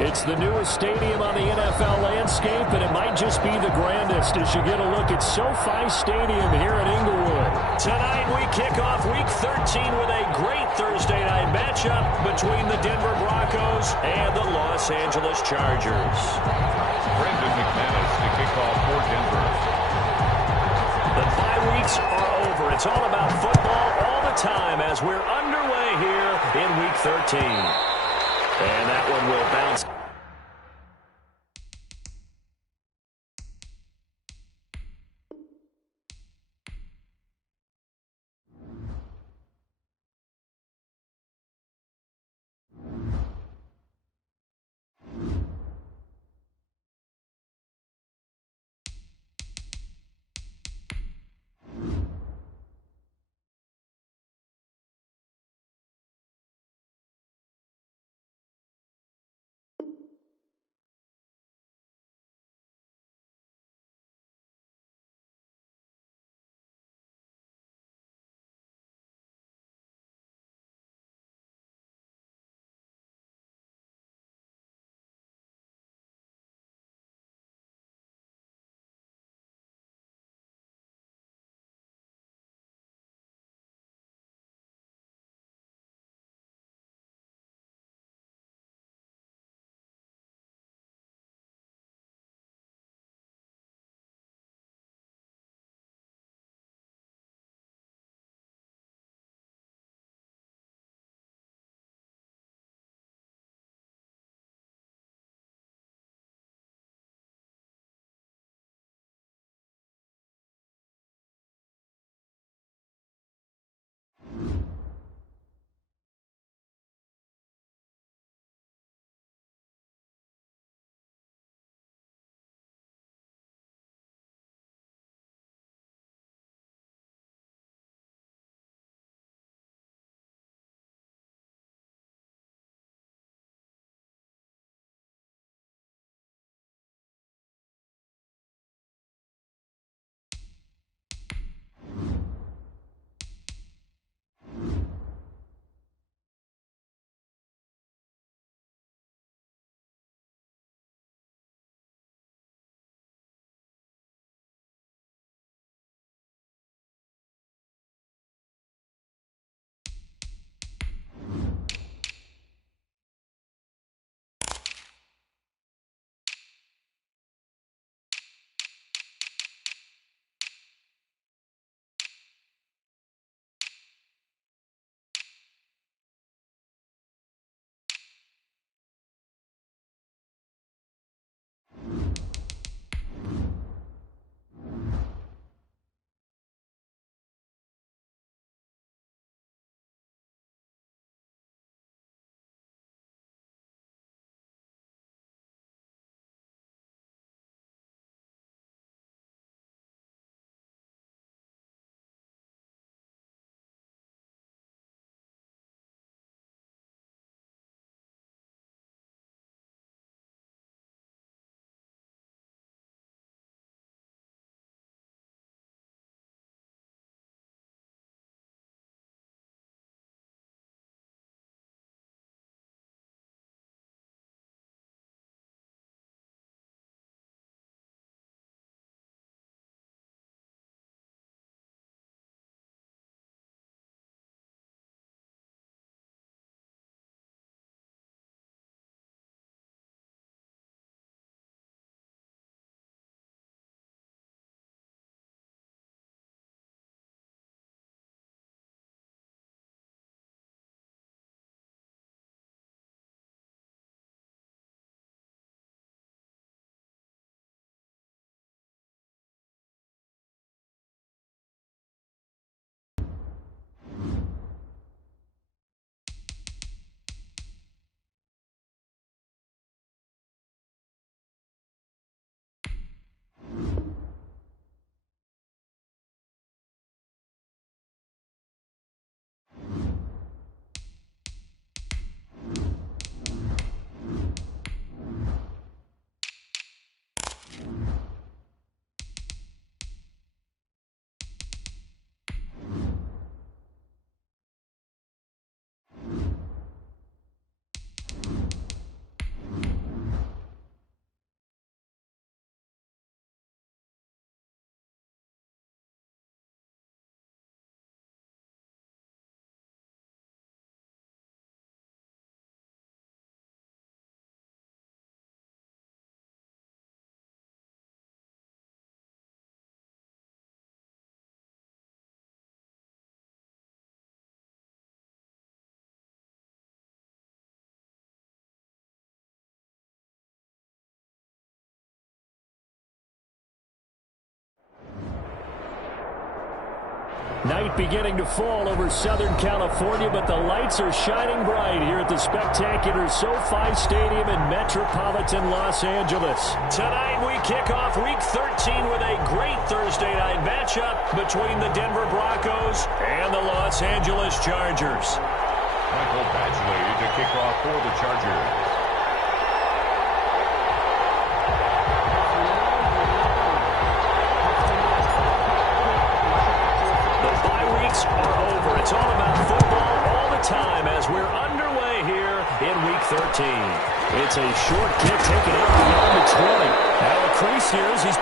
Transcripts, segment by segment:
It's the newest stadium on the NFL landscape, and it might just be the grandest as you get a look at SoFi Stadium here in Inglewood. Tonight we kick off Week 13 with a great Thursday night matchup between the Denver Broncos and the Los Angeles Chargers. Brendan McManus to kick off for Denver. The bye weeks are over. It's all about football all the time as we're underway here in Week 13. And that one will bounce. Night beginning to fall over Southern California, but the lights are shining bright here at the spectacular SoFi Stadium in metropolitan Los Angeles. Tonight we kick off Week 13 with a great Thursday night matchup between the Denver Broncos and the Los Angeles Chargers. Michael Badgley to kick off for the Chargers. Are over. It's all about football all the time as we're underway here in Week 13. It's a short kick taken out beyond the 20. Now a crease here as he's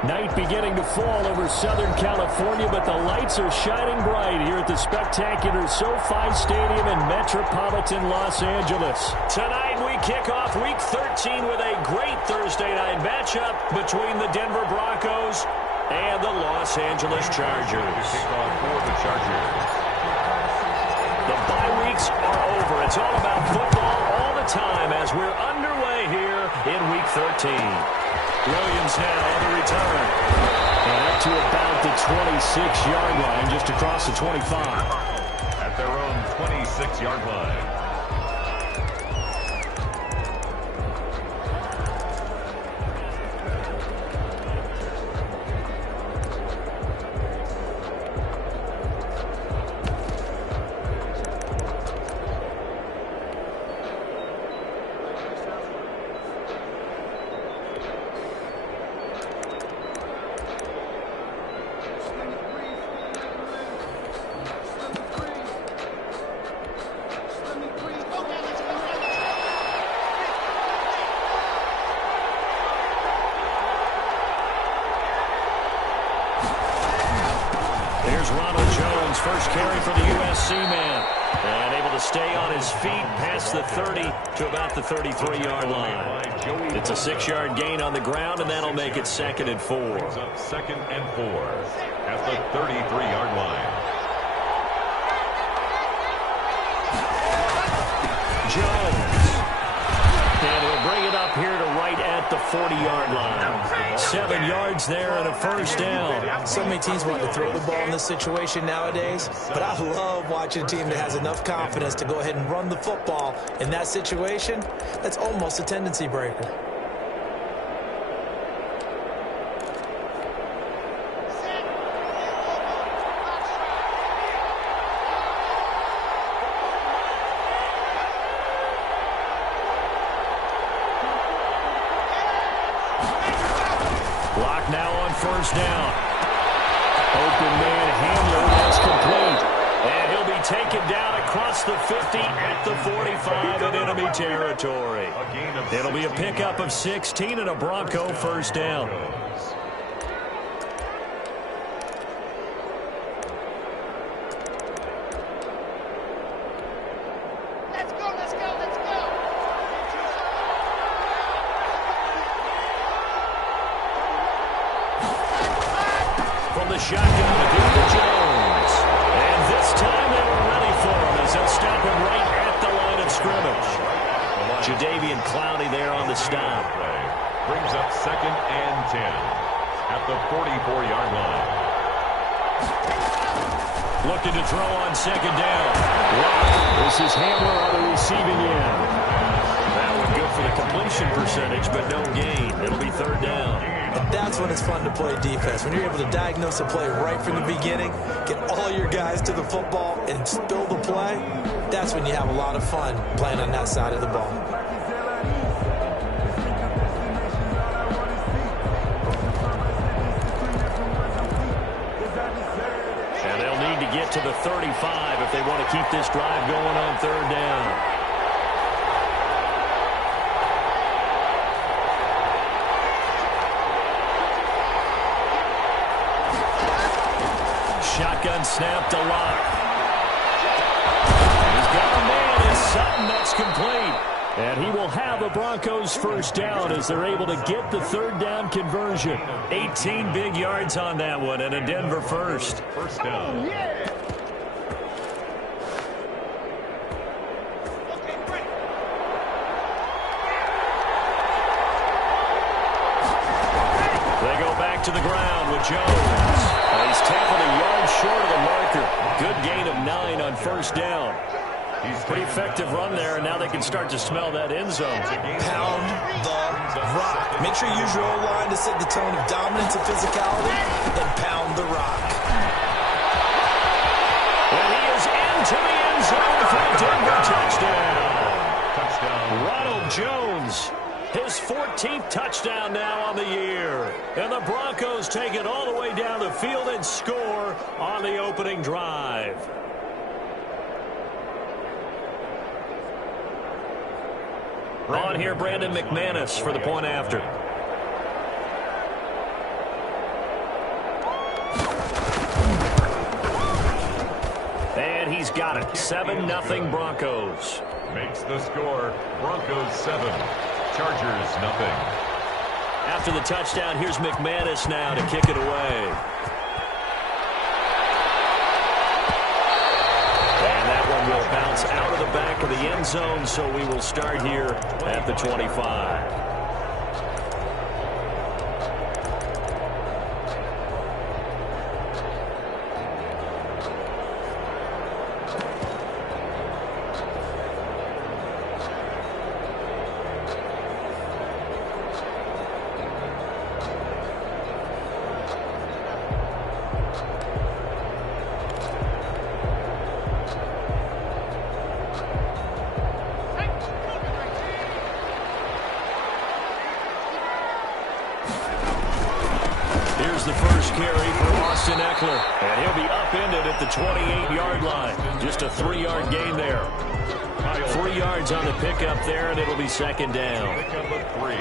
Night beginning to fall over Southern California, but the lights are shining bright here at the spectacular SoFi Stadium in metropolitan Los Angeles. Tonight we kick off Week 13 with a great Thursday night matchup between the Denver Broncos and the Los Angeles Chargers. Kickoff for the Chargers. The bye weeks are over. It's all about football all the time as we're underway here in Week 13. Williams now on the return. And up to about the 26-yard line, just across the 25. At their own 26-yard line. First carry for the USC man. And able to stay on his feet past the 30 to about the 33-yard line. It's a 6-yard gain on the ground, and that'll make it 2nd and 4. Second and 4 at the 33-yard line. Jones. And he'll bring it up here to right at the 40-yard line. 7 yards there and a first down. So many teams want to throw the ball in this situation nowadays, but I love watching a team that has enough confidence to go ahead and run the football in that situation. That's almost a tendency breaker. First down. Open man Hamler, that's complete. And he'll be taken down across the 50 at the 45 in enemy territory. It'll be a pickup of 16 and a Bronco first down. Shotgun to give to Jones. And this time they were ready for him as they'll stop him right at the line of scrimmage. Jadeveon Clowney there on the stop. Brings up 2nd and 10 at the 44-yard line. Looking to throw on 2nd down. Wow. This is Hamler on the receiving end. That one good for the completion percentage, but no gain. It'll be 3rd down. And that's when it's fun to play defense. When you're able to diagnose a play right from the beginning, get all your guys to the football, and spill the play, that's when you have a lot of fun playing on that side of the ball. And they'll need to get to the 35 if they want to keep this drive going on 3rd down. Shotgun snap to Locke. He's got a man. It's Sutton. That's complete. And he will have a Broncos first down as they're able to get the 3rd down conversion. 18 big yards on that one and a Denver first. First down. They go back to the ground with Jones. He's tackled a yard short of the marker. Good gain of 9 on first down. Pretty effective run there, and now they can start to smell that end zone. Pound the rock. Make sure you use your O-line to set the tone of dominance and physicality, and pound the rock. And he is into the end zone for a Denver touchdown. Ronald Jones, his 14th touchdown now on the year. And the Broncos take it all the way down the field and score on the opening drive. On here, Brandon McManus for the point after. and he's got it. 7-0 Broncos. Makes the score Broncos 7, Chargers 0. After the touchdown, here's McManus now to kick it away. And that one will bounce out of the back of the end zone, so we will start here at the 25. The first carry for Austin Eckler, and he'll be upended at the 28-yard line. Just a 3-yard gain there. 3 yards on the pickup there, and it'll be second down. Pickup of 3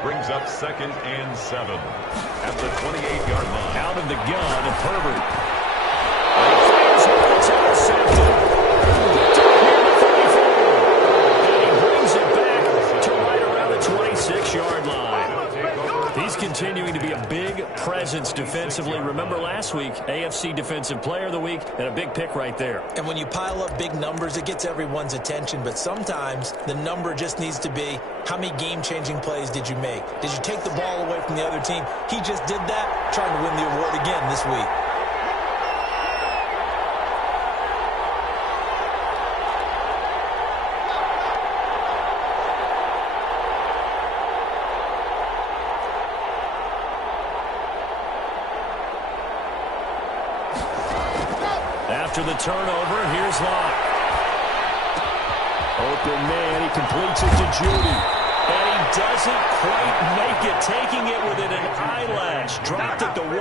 brings up 2nd and 7 at the 28-yard line. Out of the gun, Herbert. And he fires one. It's intercepted. Down near the 34. And he brings it back to right around the 26-yard line. He's continuing to be a big presence defensively. Remember last week, AFC Defensive Player of the Week, and a big pick right there. And when you pile up big numbers, it gets everyone's attention. But sometimes the number just needs to be, how many game-changing plays did you make? Did you take the ball away from the other team? He just did that, trying to win the award again this week. After the turnover, here's Locke. Open man, he completes it to Judy. And he doesn't quite make it, taking it within an eyelash. Dropped at the 1.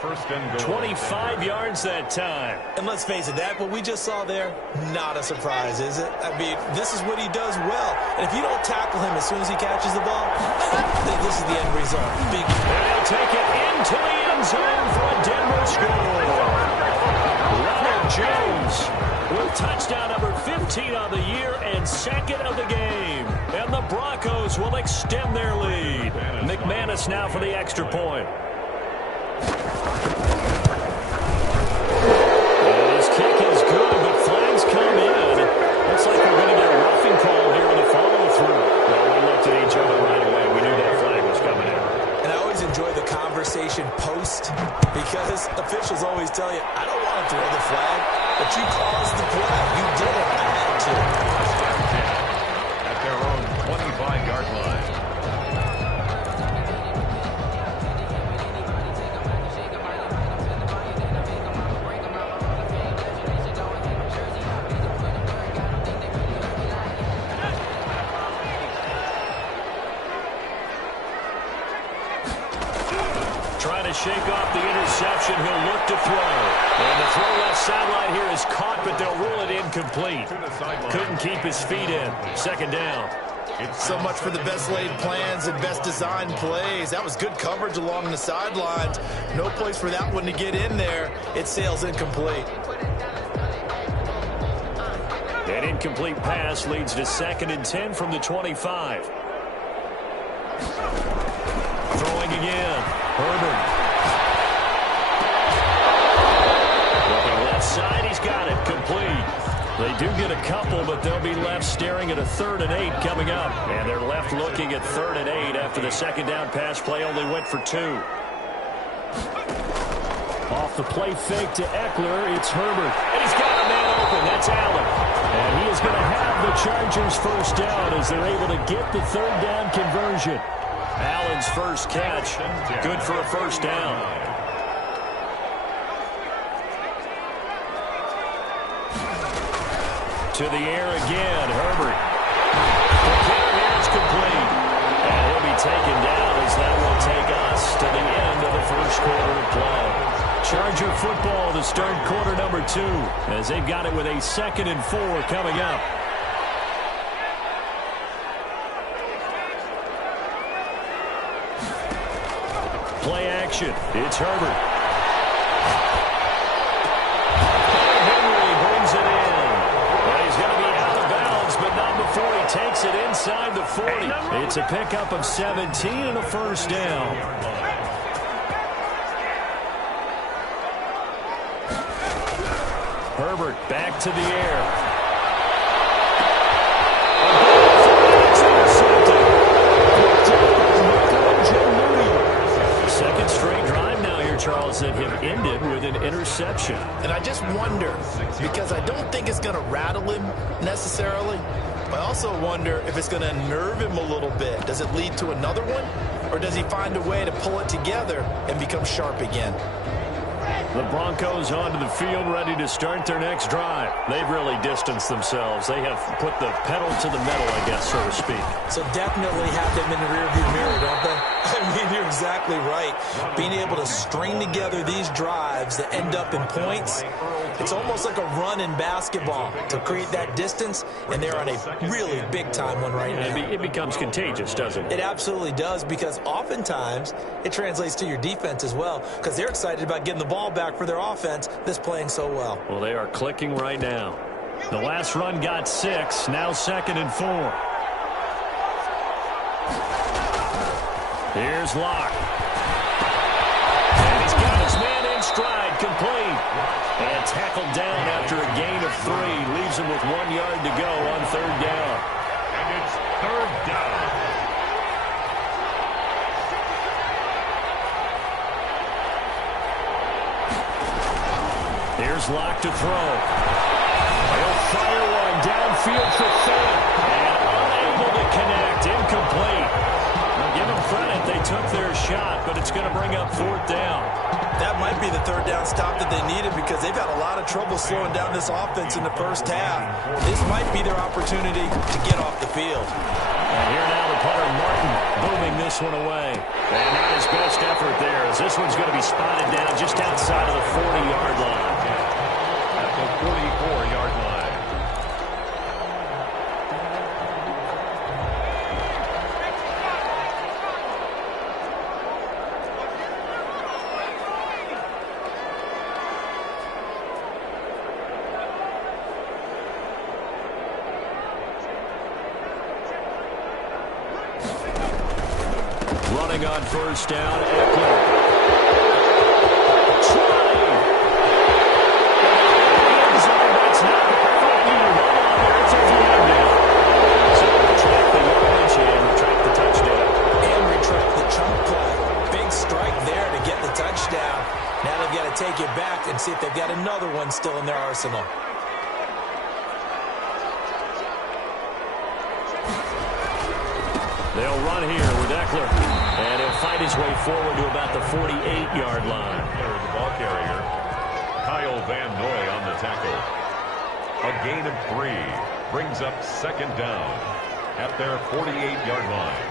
First and goal. 25 yards that time. And let's face it, that what we just saw there, not a surprise, is it? I mean, this is what he does well. And if you don't tackle him as soon as he catches the ball, this is the end result. Big. And he'll take it into the end zone for a Denver score. Jones with touchdown number 15 on the year and second of the game. And the Broncos will extend their lead. McManus now for the extra point. And his kick is good, but flags come in. Looks like we're going to get a roughing call here on the follow-through. Well, we looked at each other right away. We knew that flag was coming in. And I always enjoy the conversation post because officials always tell you, I don't want to throw the flag, but you caused the play. You did it. I had to. At their own 25-yard line. Trying to shake off the interception. He'll look to throw. And the throw left sideline here is caught, but they'll rule it incomplete. Couldn't keep his feet in. Second down. So much for the best laid plans and best designed plays. That was good coverage along the sidelines. No place for that one to get in there. It sails incomplete. An incomplete pass leads to 2nd and 10 from the 25. Throwing again. Herbert. Looking left side, he's got it. Complete. They do get a couple, but they'll be left staring at a 3rd and 8 coming up. And they're left looking at 3rd and 8 after the second down pass play only went for 2. Off the play fake to Eckler, it's Herbert. And he's got a man open. That's Allen. And he is going to have the Chargers first down as they're able to get the 3rd down conversion. Allen's first catch, good for a first down. To the air again, Herbert. The kick here is complete. And he'll be taken down as that will take us to the end of the first quarter of play. Charger football to start quarter number 2 as they've got it with a 2nd and 4 coming up. Play action. It's Herbert. Henry brings 40. It's a pickup of 17 and a first down. Herbert back to the air. Second straight drive now here, Charles, that have ended with an interception. And I just wonder, because I don't think it's going to rattle him necessarily, I also wonder if it's going to nerve him a little bit. Does it lead to another one? Or does he find a way to pull it together and become sharp again? The Broncos onto the field, ready to start their next drive. They've really distanced themselves. They have put the pedal to the metal, I guess, so to speak. So definitely have them in the rearview mirror, don't they? I mean, you're exactly right. Being able to string together these drives that end up in points, it's almost like a run in basketball to create that distance, and they're on a really big-time one right now. It becomes contagious, doesn't it? It absolutely does, because oftentimes it translates to your defense as well, because they're excited about getting the ball back for their offense that's playing so well. Well, they are clicking right now. The last run got 6, now 2nd and 4. Here's Locke. And he's got his man in stride, complete. And tackled down after a gain of 3. Leaves him with 1 yard to go on 3rd down. And it's 3rd down. Here's Locke to throw. He'll fire one downfield for 4. And unable to connect. Incomplete. Well, give them credit. They took their shot, but it's going to bring up 4th down. That might be the 3rd down stop that they needed, because they've had a lot of trouble slowing down this offense in the first half. This might be their opportunity to get off the field. And here now the punter, Martin, booming this one away. And not his best effort there, as this one's going to be spotted down just outside of the 40-yard line. At the 44-yard line. Running on 1st down, Eckler. Trying. That's not quite you. Hold on there. It's a flag down. So retract the yardage and retract the touchdown. And retract the chunk play. Big strike there to get the touchdown. Now they've got to take it back and see if they've got another one still in their arsenal. They'll run here with Eckler. And he'll fight his way forward to about the 48-yard line. The ball carrier, Kyle Van Noy on the tackle. A gain of 3 brings up 2nd down at their 48-yard line.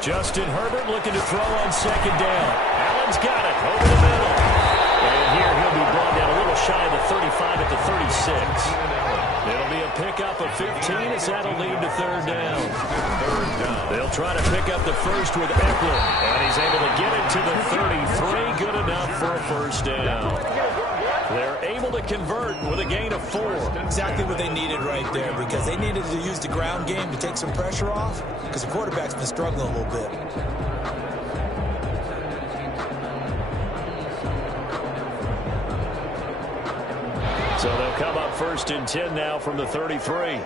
Justin Herbert looking to throw on 2nd down. Allen's got it over the middle. And here he'll be brought down a little shy of the 35 at the 36. It'll be a pickup of 15 as that'll lead to 3rd down. They'll try to pick up the first with Eckler. And he's able to get it to the 33. Good enough for a 1st down. They're able to convert with a gain of 4. Exactly what they needed right there, because they needed to use the ground game to take some pressure off, because the quarterback's been struggling a little bit. So they'll come up 1st and 10 now from the 33.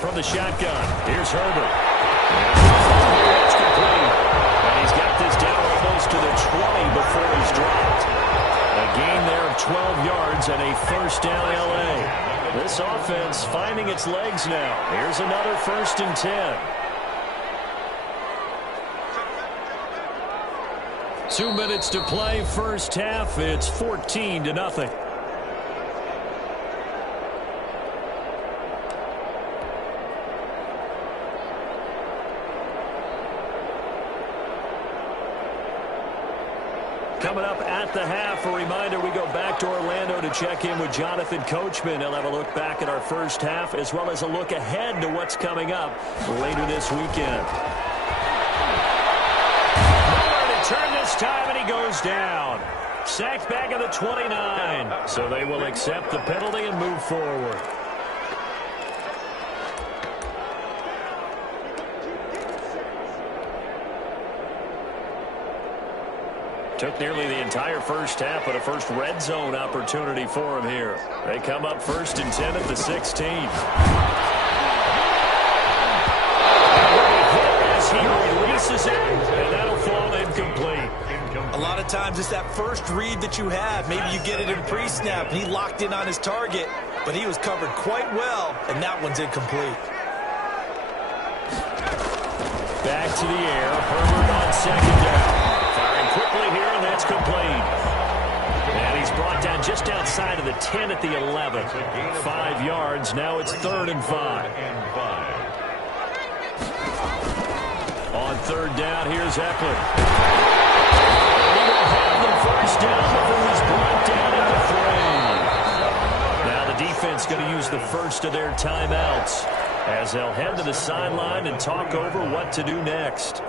From the shotgun, here's Herbert. It's complete. And he's got this down almost to the 20 before he's dropped. A gain there of 12 yards and a 1st down L.A. This offense finding its legs now. Here's another 1st and 10. 2 minutes to play, first half. It's 14-0. Coming up at the half, a reminder, we go back to Orlando to check in with Jonathan Coachman. He'll have a look back at our first half as well as a look ahead to what's coming up later this weekend. Nowhere to turn this time, and he goes down. Sacked back at the 29. So they will accept the penalty and move forward. Took nearly the entire first half, but a first red zone opportunity for him here. They come up 1st and 10 at the 16. As he releases it, and that'll fall incomplete. A lot of times it's that first read that you have. Maybe you get it in pre-snap, and he locked in on his target, but he was covered quite well, and that one's incomplete. Back to the air. Herbert on 2nd down. Firing quickly here, and that's complete. And he's brought down just outside of the 10 at the 11. 5 yards. Now it's 3rd and 5. On 3rd down, here's Eckler. He will have the first down before he's brought down at the 3. Now the defense going to use the first of their timeouts as they'll head to the sideline and talk over what to do next.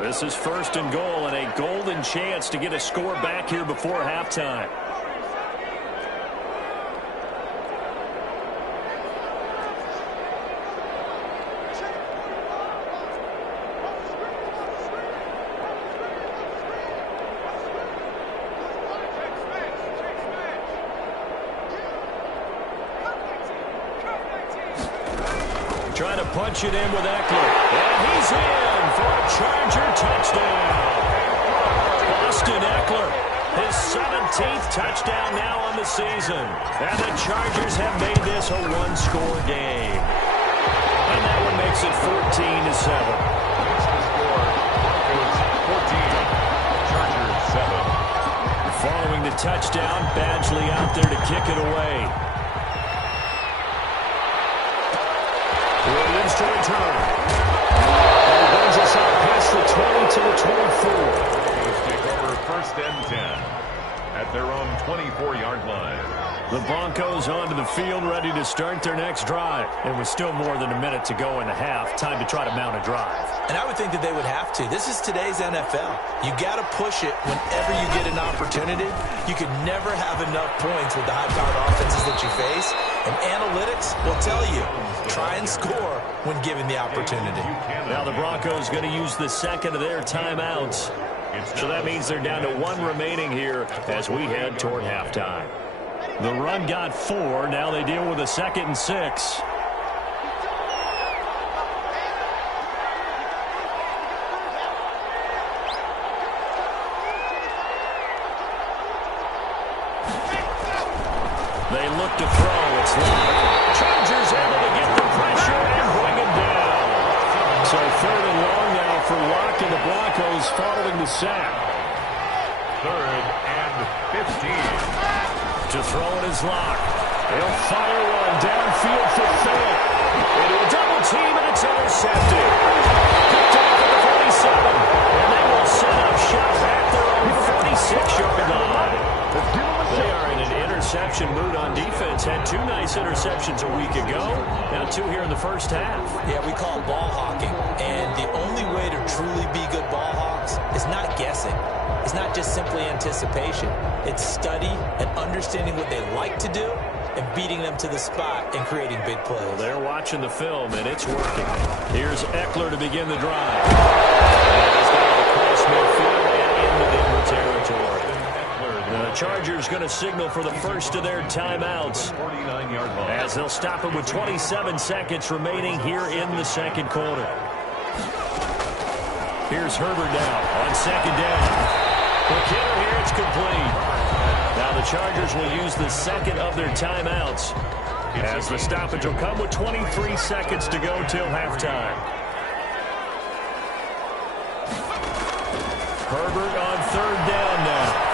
This is 1st and goal and a golden chance to get a score back here before halftime. Trying to punch it in with Eckler. And he's in for a Charger touchdown. Austin Eckler, his 17th touchdown now on the season. And the Chargers have made this a one-score game. And that one makes it 14-7. That's the score. Broncos 14, Chargers 7. Following the touchdown, Badgley out there to kick it away. Williams to return. And he brings us up past the 20 to the 24. Broncos take over 1st and 10 at their own 24-yard line. The Broncos onto the field, ready to start their next drive. And with still more than a minute to go in the half, time to try to mount a drive. And I would think that they would have to. This is today's NFL. You got to push it whenever you get an opportunity. You could never have enough points with the high-powered offenses that you face. And analytics will tell you, try and score when given the opportunity. Now the Broncos going to use the second of their timeouts. So that means they're down to 1 remaining here as we head toward halftime. The run got 4. Now they deal with a 2nd and 6. They look to throw. It's long. Chargers able to get the pressure and bring him down. So 3rd and long now for Locke and the Broncos following the sack. 3rd and 15. To throw it is Locke. He'll fire one downfield for Phil. Into a double team, and it's intercepted. Picked off at the 47. And they will set up shop at their own 46-yard line. They are in an interception mood on defense. Had 2 nice interceptions a week ago. Now 2 here in the first half. Yeah, we call it ball hawking. And the only way to truly be good ball hawks is not guessing. It's not just simply anticipation. It's study and understanding what they like to do and beating them to the spot and creating big plays. Well, they're watching the film, and it's working. Here's Eckler to begin the drive. And he's got it across midfield and into the territory. The Chargers going to signal for the first of their timeouts as they'll stop it with 27 seconds remaining here in the second quarter. Here's Herbert now on 2nd down. The kicker here, it's complete. Now the Chargers will use the second of their timeouts as the stoppage will come with 23 seconds to go till halftime. Herbert on 3rd down now.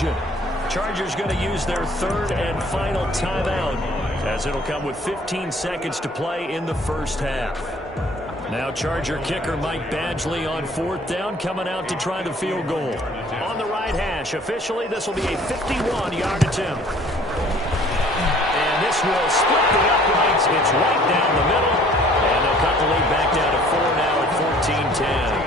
conversion. Chargers going to use their third and final timeout, as it'll come with 15 seconds to play in the first half. Now Charger kicker Mike Badgley on fourth down, coming out to try the field goal. On the right hash, officially this will be a 51-yard attempt. And this will split the uprights. It's right down the middle. And they'll cut the lead back down to 4 now at 14-10.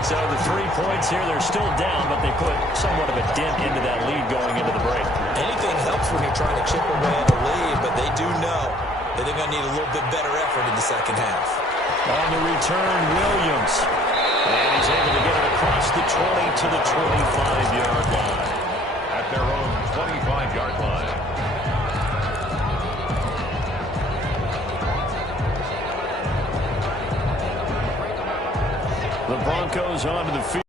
So the 3 points here, they're still down, but they put somewhat of a dent into that lead going into the break. Anything helps when you're trying to chip away at a lead, but they do know that they're going to need a little bit better effort in the second half. On the return, Williams. And he's able to get it across the 20 to the 25-yard line. At their own 25-yard line. The Broncos onto the field.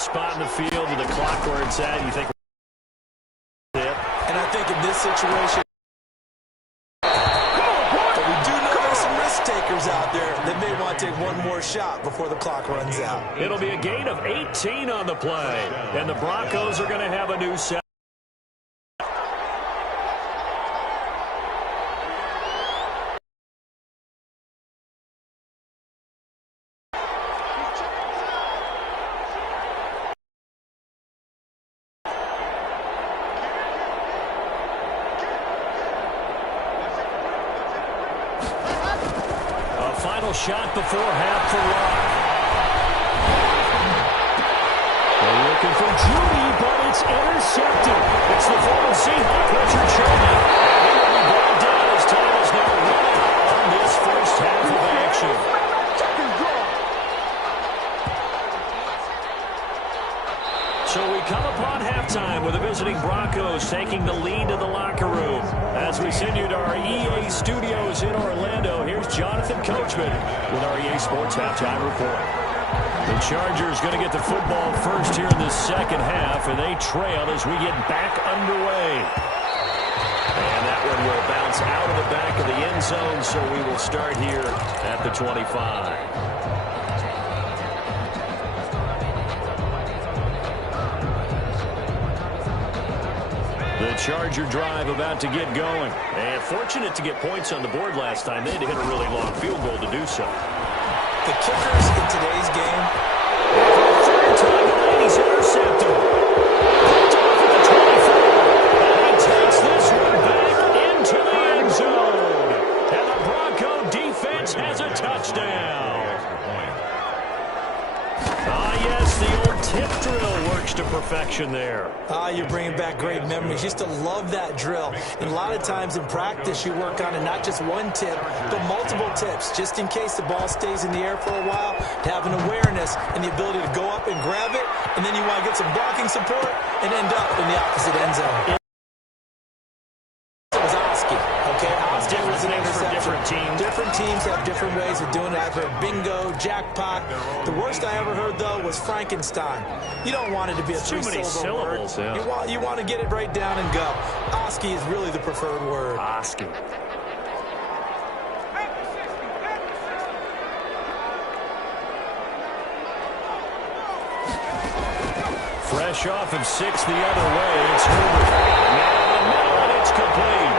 Spot in the field with the clock where it's at. You think it? And I think in this situation, but we do know there's some risk takers out there that may want to take one more shot before the clock runs out. It'll be a gain of 18 on the play. And the Broncos are going to have a new set. Final shot before half for Rock. They're looking for Judy, but it's intercepted. It's the former Seahawk, Richard Sherman. He will be brought down as time is now running on this first half of action. So we come upon halftime with the visiting Broncos taking the lead to the locker room. As we send you to our EA studios in Orlando, here's Jonathan Coachman with our EA Sports Halftime Report. The Chargers going to get the football first here in the second half, and they trail as we get back underway. And that one will bounce out of the back of the end zone, so we will start here at the 25. The Charger drive about to get going. And fortunate to get points on the board last time. They had to hit a really long field goal to do so. The kickers in today's game. Third time tonight, he's intercepted. Picked off at the 24. And he takes this one back into the end zone. And the Bronco defense has a touchdown. Yes, the old tip drill works to perfection there. You're bringing back great memories. Used to love that drill. And a lot of times in practice, you work on it, not just one tip, but multiple tips, just in case the ball stays in the air for a while, to have an awareness and the ability to go up and grab it, and then you want to get some blocking support and end up in the opposite end zone. It was Oski. Okay, Oski was an interception. Different teams. Different teams have different ways of doing it. I've heard bingo, jackpot. The worst I ever heard, though, was Frankenstein. You don't want it to be a three-syllable word. Yeah. You want to get it right down and go. Oski is really the preferred word. Oski. Fresh off of 6 the other way, it's Herbert. Now and it's complete.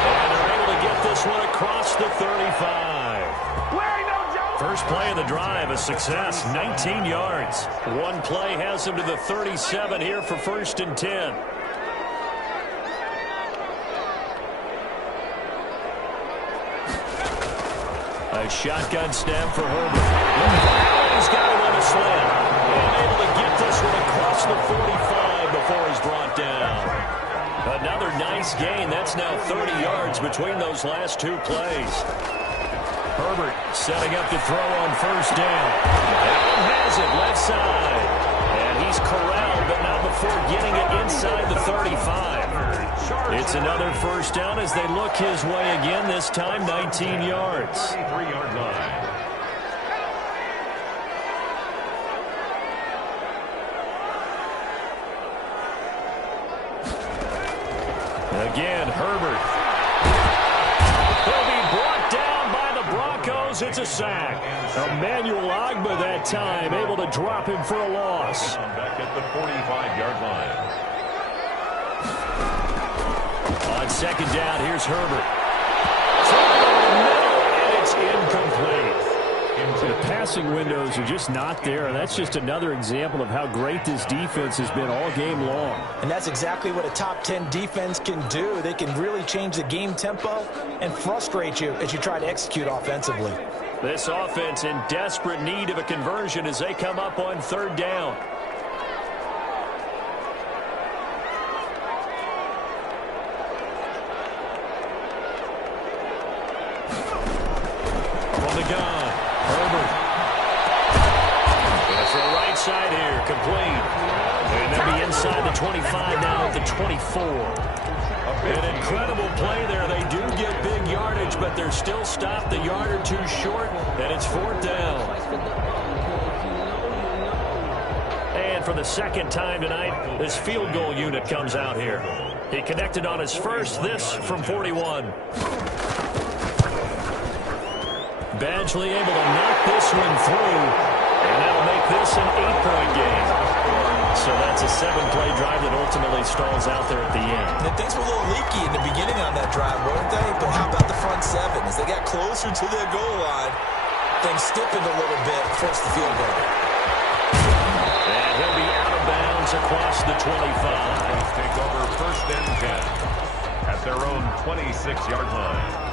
And they're able to get this one across the 35. First play of the drive, a success, 19 yards. One play has him to the 37 here for 1st and 10. A shotgun snap for Herbert. He's got it on a slant. And able to get this one across the 45 before he's brought down. Another nice gain. That's now 30 yards between those last 2 plays. Herbert setting up to throw on 1st down. Allen has it left side. And he's corralled, but not before getting it inside the 35. It's another 1st down as they look his way again, this time 19 yards. 33-yard line. Again, Herbert. He'll be brought down by the Broncos Tackles, it's a sack. Emmanuel Ogbah that time, able to drop him for a loss. Back at the 45-yard line. On second down, here's Herbert. And it's incomplete. The passing windows are just not there, and that's just another example of how great this defense has been all game long. And that's exactly what a top 10 defense can do. They can really change the game tempo and frustrate you as you try to execute offensively. This offense in desperate need of a conversion as they come up on third down. From the gun. Herbert. That's the right side here, complete. And they'll be inside the 25 now at the 24. An incredible play there. They do get big yardage, but they're still stopped a yard or two short, and it's fourth down. And for the second time tonight, this field goal unit comes out here. He connected on his first, this from 41. Badgley able to knock this one through, and that'll make this an 8-point game. So that's a 7-play drive that ultimately stalls out there at the end. And things were a little leaky in the beginning on that drive, weren't they? But how about the front seven? As they got closer to their goal line, things stiffened a little bit, forced the field goal. And he'll be out of bounds across the 25. Take over first and 10 at their own 26-yard line.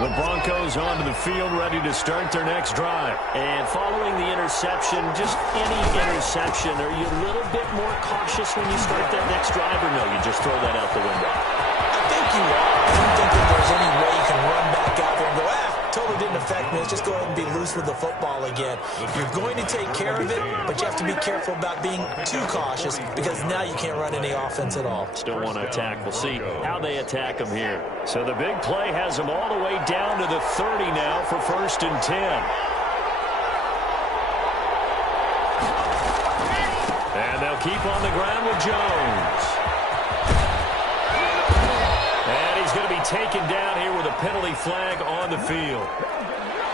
The Broncos onto the field, ready to start their next drive. And following the interception, just any interception, are you a little bit more cautious when you start that next drive, or no, you just throw that out the window? I think you are. I don't think that there's any way you can run back out there and go, totally didn't affect me. Let's just go ahead and be loose with the football again. You're going to take care of it, but you have to be careful about being too cautious because now you can't run any offense at all. Still want to attack. We'll see how they attack them here. So the big play has them all the way down to the 30 now for first and 10. And they'll keep on the ground with Jones. And he's going to be taken down here with a penalty flag on the field.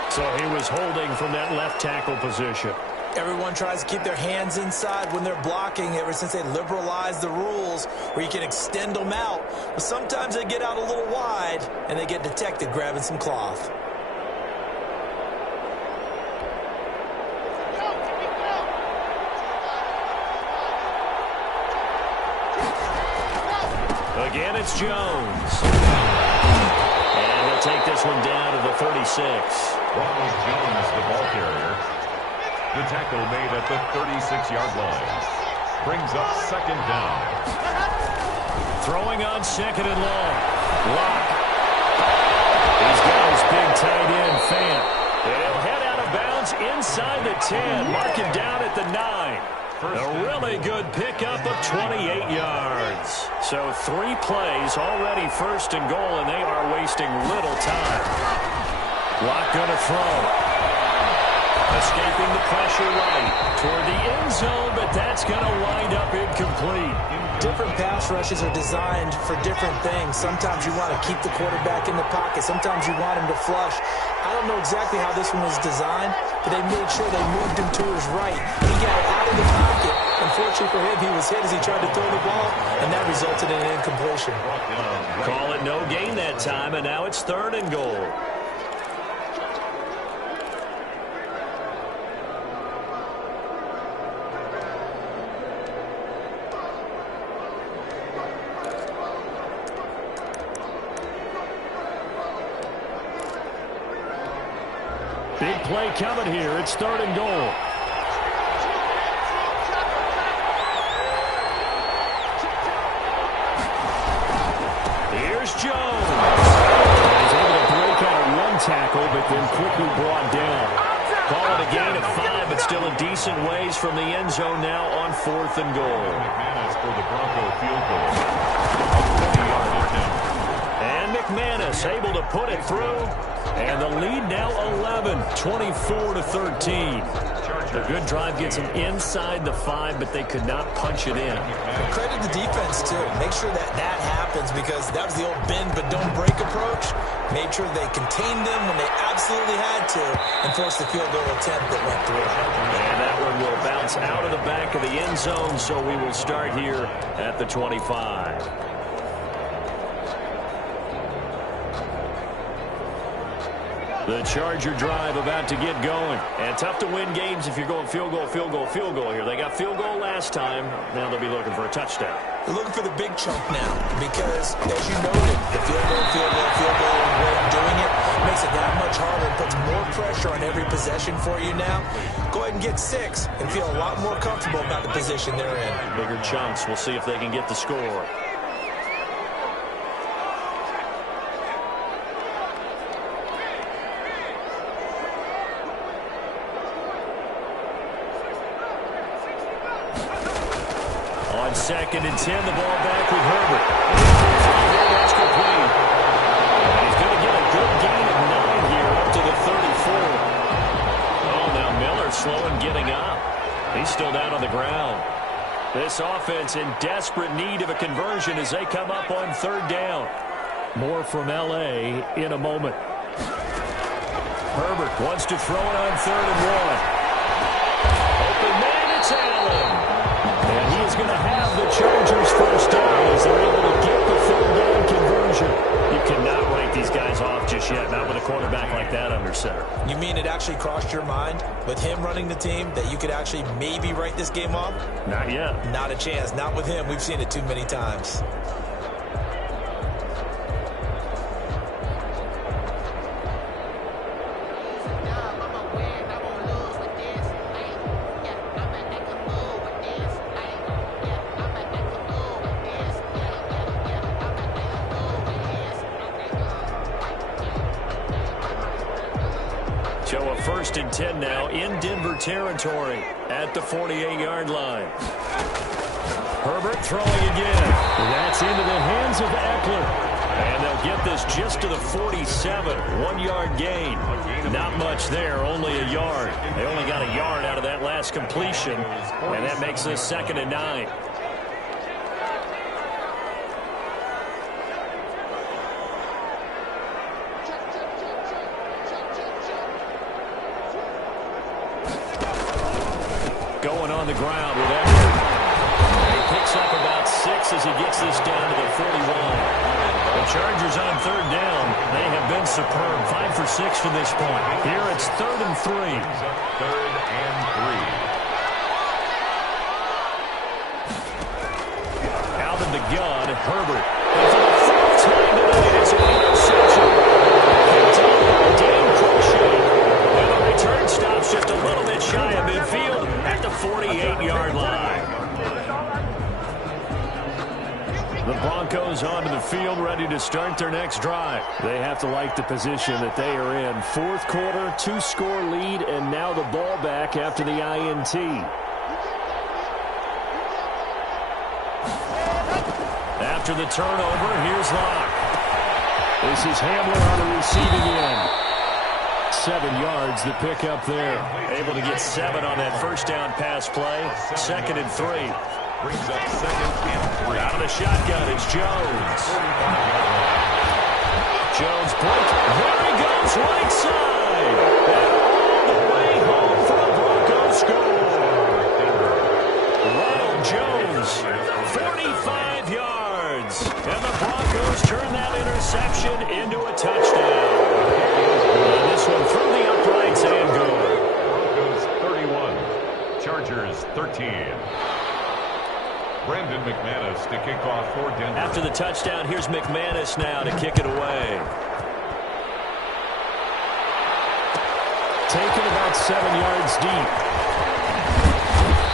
So he was holding from that left tackle position. Everyone tries to keep their hands inside when they're blocking ever since they liberalized the rules where you can extend them out. But sometimes they get out a little wide and they get detected grabbing some cloth. Again, it's Jones. And he'll take this one down to the 36. Ronald Jones, the ball carrier. The tackle made at the 36-yard line. Brings up second down. Throwing on second and long. Lock. He's got his big tight end, Fant. And he'll head out of bounds inside the 10. Marking down at the 9. A really good pickup of 28 yards. So 3 plays already first and goal, and they are wasting little time. Lock going to throw. Escaping the pressure right toward the end zone, but that's going to wind up incomplete. Different pass rushes are designed for different things. Sometimes you want to keep the quarterback in the pocket. Sometimes you want him to flush. I don't know exactly how this one was designed, but they made sure they moved him to his right. He got out of the pocket. Unfortunately for him, he was hit as he tried to throw the ball, and that resulted in an incompletion. Call it no gain that time, and now it's third and goal. Big play coming here. It's third and goal. Here's Jones. He's able to break out of one tackle, but then quickly brought down. Call it a gain of 5, but still a decent ways from the end zone now on fourth and goal. McManus for the Bronco field goal. A 40-yard attempt. And McManus able to put it through. And the lead now 11, 24-13. A good drive gets them inside the 5, but they could not punch it in. Credit the defense, too. Make sure that happens because that was the old bend but don't break approach. Made sure they contained them when they absolutely had to and forced the field goal attempt that went through. And that one will bounce out of the back of the end zone, so we will start here at the 25. The Charger drive about to get going. And tough to win games if you're going field goal, field goal, field goal here. They got field goal last time. Now they'll be looking for a touchdown. They're looking for the big chunk now because, as you noted, the field goal, and way of doing it makes it that much harder. It puts more pressure on every possession for you now. Go ahead and get 6 and feel a lot more comfortable about the position they're in. Bigger chunks. We'll see if they can get the score. On 2nd and 10, the ball back with Herbert. That's complete. And he's going to get a good gain of 9 here up to the 34. Oh, now Miller slow in getting up. He's still down on the ground. This offense in desperate need of a conversion as they come up on 3rd down. More from L.A. in a moment. Herbert wants to throw it on 3rd and 1. Open man, it's Allen. And he is going to have the Chargers first down as they're able to get the 3rd down conversion. You cannot write these guys off just yet, not with a quarterback like that under center. You mean it actually crossed your mind with him running the team that you could actually maybe write this game off? Not yet. Not a chance. Not with him. We've seen it too many times. So a 1st and 10 now in Denver territory at the 48-yard line. Herbert throwing again. That's into the hands of Eckler. And they'll get this just to the 47. 1-yard gain. Not much there, only a yard. They only got a yard out of that last completion. And that makes this 2nd and 9. Going on the ground with Eckler. He picks up about 6 as he gets this down to the 41. The Chargers on 3rd down. They have been superb. 5 for 6 to this point. Here it's 3rd and 3. 3rd and 3. Out of the gun, Herbert. And for the 4th time tonight, it's an interception. And the return stops just a little bit shy of midfield at the 48-yard line. The Broncos onto the field, ready to start their next drive. They have to like the position that they are in. 4th quarter, 2-score lead, and now the ball back after the INT. After the turnover, here's Locke. This is Hamler on the receiving end. 7 yards the pick up there. Able to get 7 on that first down pass play. 2nd and 3. Brings up 2nd and 3. Out of the shotgun, it's Jones. Jones blink. There he goes, right side. And all the way home for the Broncos score. Ronald Jones, 45 yards. And the Broncos turn that interception into a touchdown. And this one through the uprights and good. Broncos 31. Chargers 13. Brandon McManus to kick off for Denver. After the touchdown, here's McManus now to kick it away. Taken about 7 yards deep.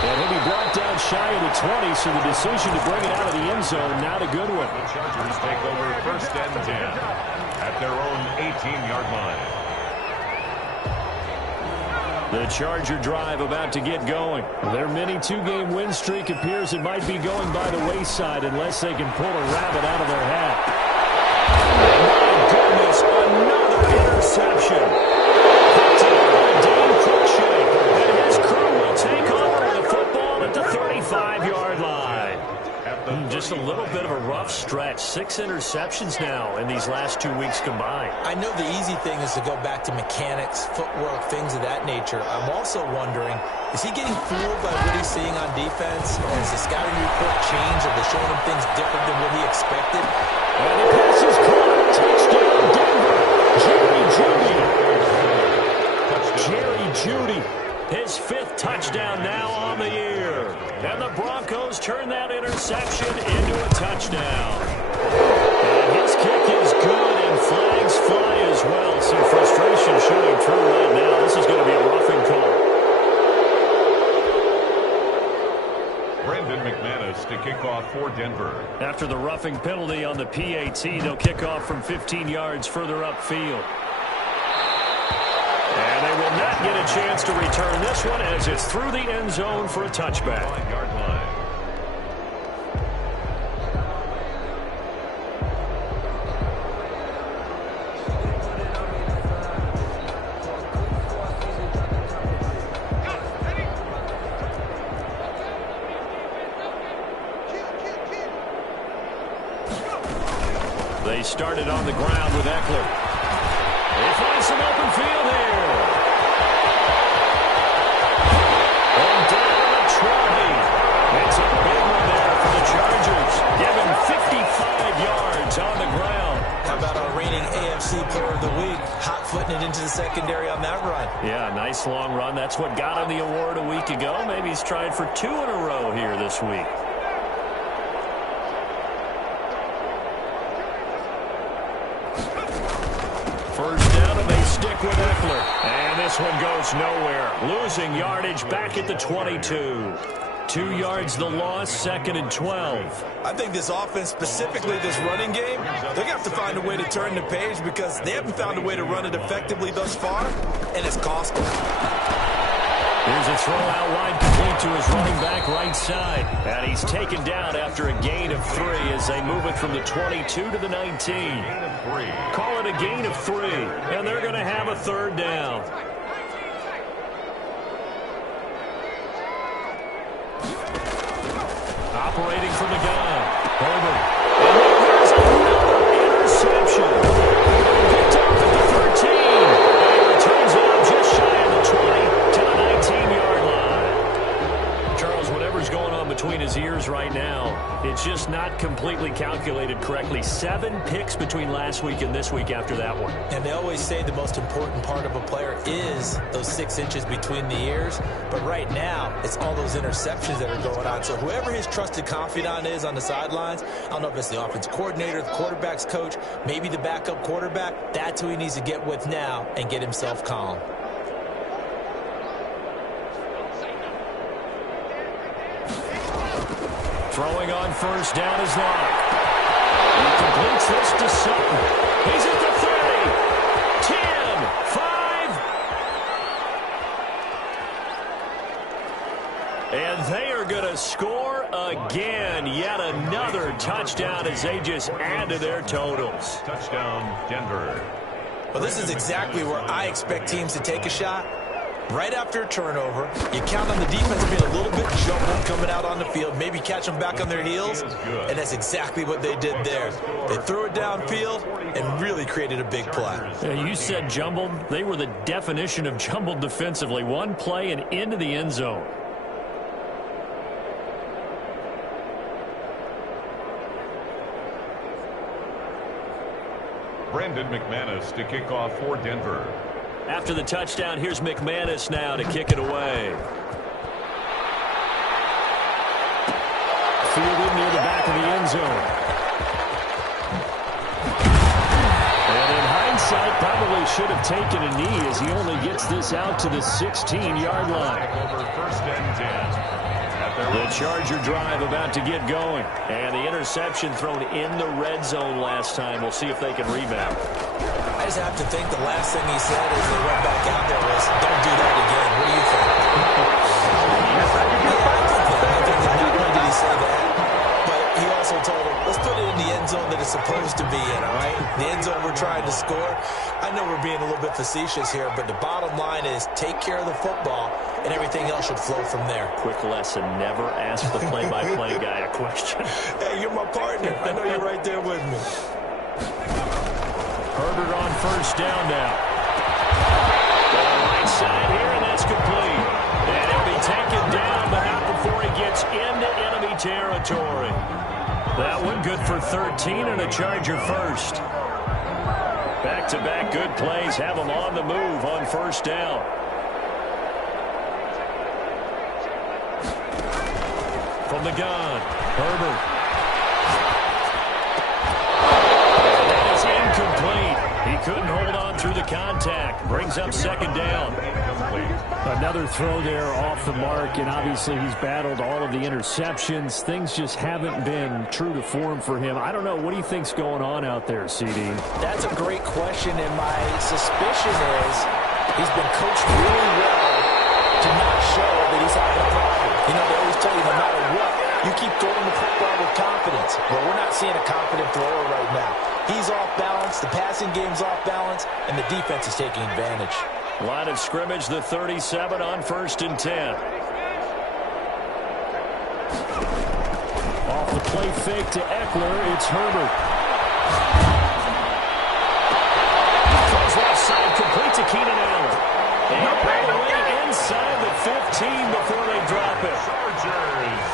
And he'll be brought down shy of the 20, so the decision to bring it out of the end zone, not a good one. The Chargers take over 1st and 10 at their own 18-yard line. The Charger drive about to get going. Their mini 2-game win streak appears it might be going by the wayside unless they can pull a rabbit out of their hat. My goodness, another interception. Dane Cruikshank, and his crew will take over with the football at the 35-yard line. Just a little bit of a rough stretch. 6 interceptions now in these last 2 weeks combined. I know the easy thing is to go back to mechanics, footwork, things of that nature. I'm also wondering, is he getting fooled by what he's seeing on defense? Has the scouting report changed? Are they showing him things different than what he expected? And the pass is caught. Touchdown, Denver. Jerry Jeudy. His 5th touchdown now on the year. And the Broncos turn that interception into a touchdown. And his kick is good, and flags fly as well. Some frustration showing through right now. This is going to be a roughing call. Brandon McManus to kick off for Denver. After the roughing penalty on the PAT, they'll kick off from 15 yards further upfield. And they will not get a chance to return this one as it's through the end zone for a touchback. 5-yard line. They started on the ground with Eckler. They find some open field here. And down to 20. It's a big one there for the Chargers. Given 55 yards on the ground. How about our reigning AFC Player of the Week, hot-footing it into the secondary on that run? Yeah, nice long run. That's what got him the award a week ago. Maybe he's trying for 2 in a row here this week. First down, and they stick with Eckler. And this one goes nowhere. Losing yardage back at the 22. 2 yards the loss, 2nd and 12. I think this offense, specifically this running game, they're going to have to find a way to turn the page because they haven't found a way to run it effectively thus far, and it's cost them. Here's a throw out wide, complete to his running back right side. And he's taken down after a gain of 3 as they move it from the 22 to the 19. Call it a gain of 3, and they're going to have a 3rd down. Operating from the gun. Herbert. And there's another interception. Picked up at the 13. And he returns it up just shy of the 20 to the 19-yard line. Charles, whatever's going on between his ears right now, it's just not completely calculated correctly. 7 picks between last week and this week after that one. And they always say the most important part of a player is those 6 inches between the ears. But right now, it's all those interceptions that are going on. So whoever his trusted confidant is on the sidelines, I don't know if it's the offense coordinator, the quarterback's coach, maybe the backup quarterback, that's who he needs to get with now and get himself calm. Throwing on first down is Locke. He completes this to Sutton. He's at the 30, 10, 5. And they are going to score again. Yet another touchdown as they just add to their totals. Touchdown, Denver. Well, this is exactly where I expect teams to take a shot. Right after a turnover, you count on the defense being a little bit jumbled coming out on the field, maybe catch them back on their heels, and that's exactly what they did there. They threw it downfield and really created a big play. Yeah, you said jumbled. They were the definition of jumbled defensively. One play and into the end zone. Brandon McManus to kick off for Denver. After the touchdown, here's McManus now to kick it away. Fielded near the back of the end zone. And in hindsight, probably should have taken a knee as he only gets this out to the 16-yard line. Over 1st and 10. The Charger drive about to get going. And the interception thrown in the red zone last time. We'll see if they can rebound. I just have to think the last thing he said as they went back out there was, don't do that again. What do you think? I think that not only did he say that, but he Russell told him, let's put it in the end zone that it's supposed to be in, all right? The end zone we're trying to score. I know we're being a little bit facetious here, but the bottom line is take care of the football, and everything else should flow from there. Quick lesson, never ask the play-by-play guy a question. Hey, you're my partner. I know you're right there with me. Herbert on first down now. On the right side here, and that's complete. And he'll be taken down, but not before he gets into enemy territory. That one good for 13 and a Charger first. Back-to-back good plays have him on the move on first down. From the gun, Herbert. That is incomplete. He couldn't hold on through the contact. Brings up second down. Another throw there off the mark, and obviously he's battled all of the interceptions. Things just haven't been true to form for him. I don't know. What do you think's going on out there, CD? That's a great question, and my suspicion is he's been coached really well to not show that he's having a problem. You know, they always tell you no matter what, you keep throwing the football with confidence. Well, we're not seeing a confident thrower right now. He's off balance, the passing game's off balance, and the defense is taking advantage. Line of scrimmage, the 37 on first and 10. Off the play fake to Eckler, it's Herbert. Throws left side, complete to Keenan Allen. And all the way inside the 15 before they drop it.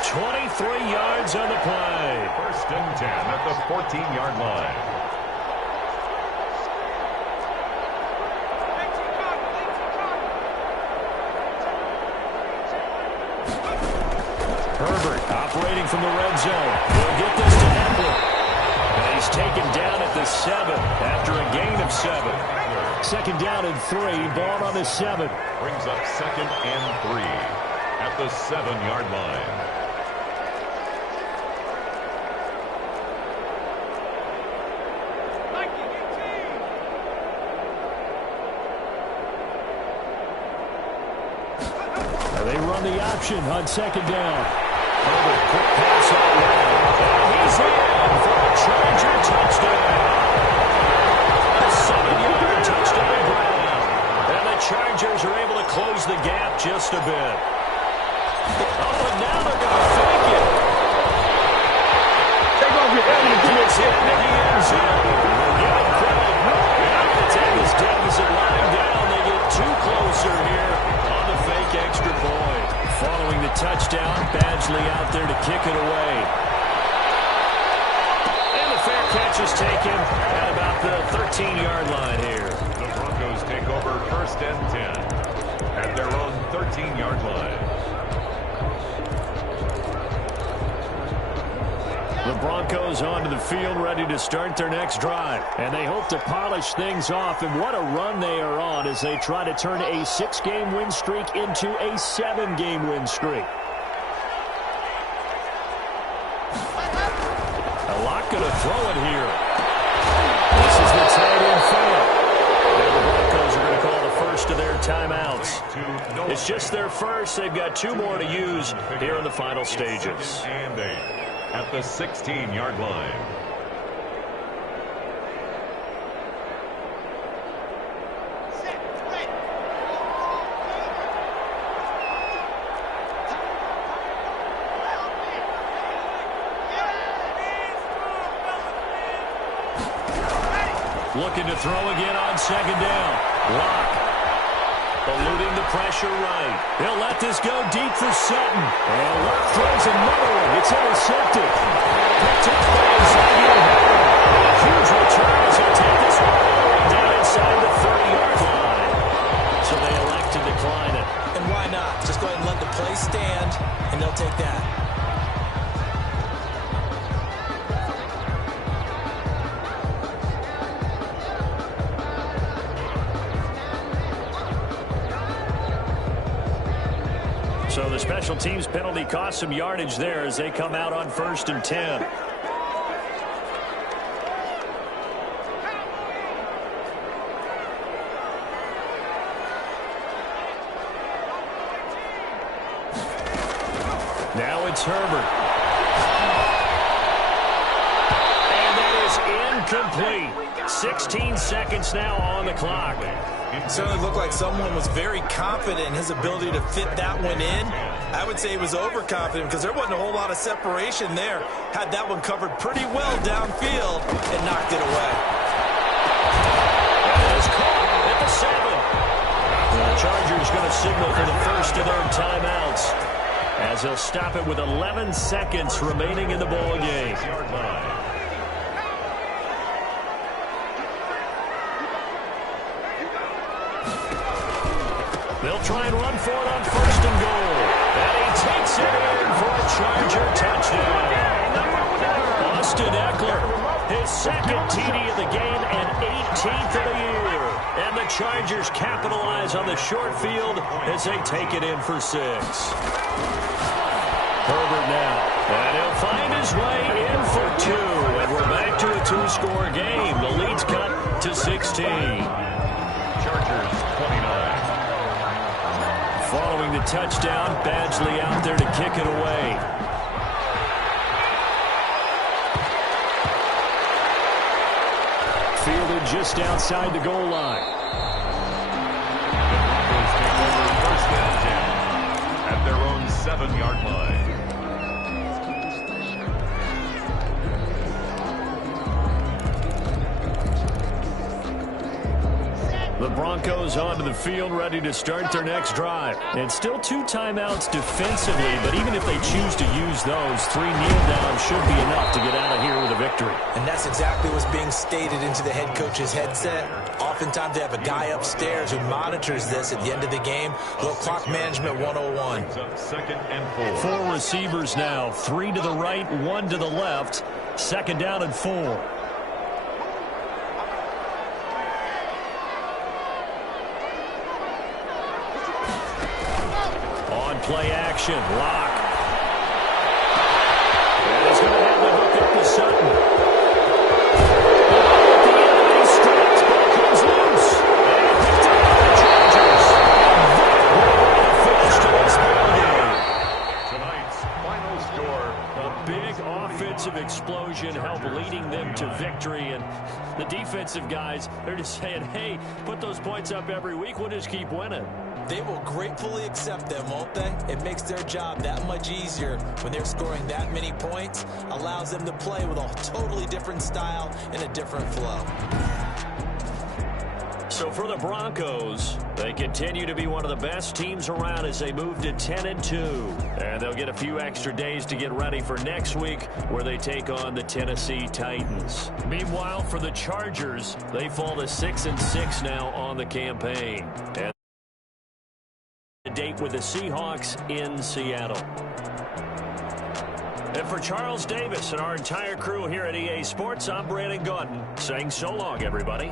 23 yards on the play. First and 10 at the 14-yard line. Herbert operating from the red zone. He'll get this to Eckler. And he's taken down at the 7 after a gain of 7. Second down and 3. Ball on the 7. Brings up second and 3 at the 7-yard line. They run the option on second down. Herbert, quick pass out loud. And he's in for a Charger touchdown. A 7-yard touchdown ground. And the Chargers are able to close the gap just a bit. Oh, and now they're going to fake it. Take off your helmet and Gets hit into the end zone. We'll give him credit. They're not going to take this deficit lying down. They get too closer here on the fake extra point. Following the touchdown, Badgley out there to kick it away. And the fair catch is taken at about the 13-yard line here. The Broncos take over first and 10 at their own 13-yard line. The Broncos onto the field ready to start their next drive. And they hope to polish things off. And what a run they are on as they try to turn a 6-game win streak into a 7-game win streak. A lot going to throw it here. This is the tight end field. And the Broncos are going to call the first of their timeouts. It's just their first. They've got 2 more to use here in the final stages. And 8 at the 16-yard line. Looking to throw again on second down. Lock. Eluding the pressure right. He'll let this go deep for Sutton. And Lock throws another one. It's intercepted. Picked up by Xavier Howard. A huge return as he'll take this one all the way down inside the 30-yard line. So they elect to decline it. And why not? Just go ahead and let the play stand, and they'll take that. So the special teams penalty cost some yardage there as they come out on first and 10. Now it's Herbert. incomplete. 16 seconds now on the clock. It certainly looked like someone was very confident in his ability to fit that one in. I would say he was overconfident because there wasn't a whole lot of separation there. Had that one covered pretty well downfield and knocked it away. That is caught at the 7. The Chargers going to signal for the first of their timeouts as they'll stop it with 11 seconds remaining in the ball game. They'll try and run for it on first and goal. And he takes it in for a Charger touchdown. Austin Eckler, his second TD of the game and 18th of the year. And the Chargers capitalize on the short field as they take it in for 6. Herbert now. And he'll find his way in for 2. And we're back to a 2-score game. The lead's cut to 16. Chargers 29. Following the touchdown, Badgley out there to kick it away. Fielded just outside the goal line. The Broncos take over first and 10 at their own 7-yard line. The Broncos onto the field, ready to start their next drive. And still 2 timeouts defensively, but even if they choose to use those, 3 kneel downs should be enough to get out of here with a victory. And that's exactly what's being stated into the head coach's headset. Oftentimes they have a guy upstairs who monitors this at the end of the game. Little clock management 101. Second and 4. 4 receivers now, 3 to the right, 1 to the left. Second down and 4. Play action. Lock. And he's going to have the hook up to Sutton. The enemy strikes. Ball comes loose. And picked up by the Chargers. That finish to this ball game. Tonight's final score. A big offensive explosion helped leading them to victory. And the defensive guys, they're just saying, hey, put those points up every week. We'll just keep winning. They will gratefully accept them, won't they? It makes their job that much easier when they're scoring that many points. Allows them to play with a totally different style and a different flow. So for the Broncos, they continue to be one of the best teams around as they move to 10-2. And they'll get a few extra days to get ready for next week where they take on the Tennessee Titans. Meanwhile, for the Chargers, they fall to 6-6 now on the campaign. And a date with the Seahawks in Seattle. And for Charles Davis and our entire crew here at EA Sports, I'm Brandon Gaudin saying so long, everybody.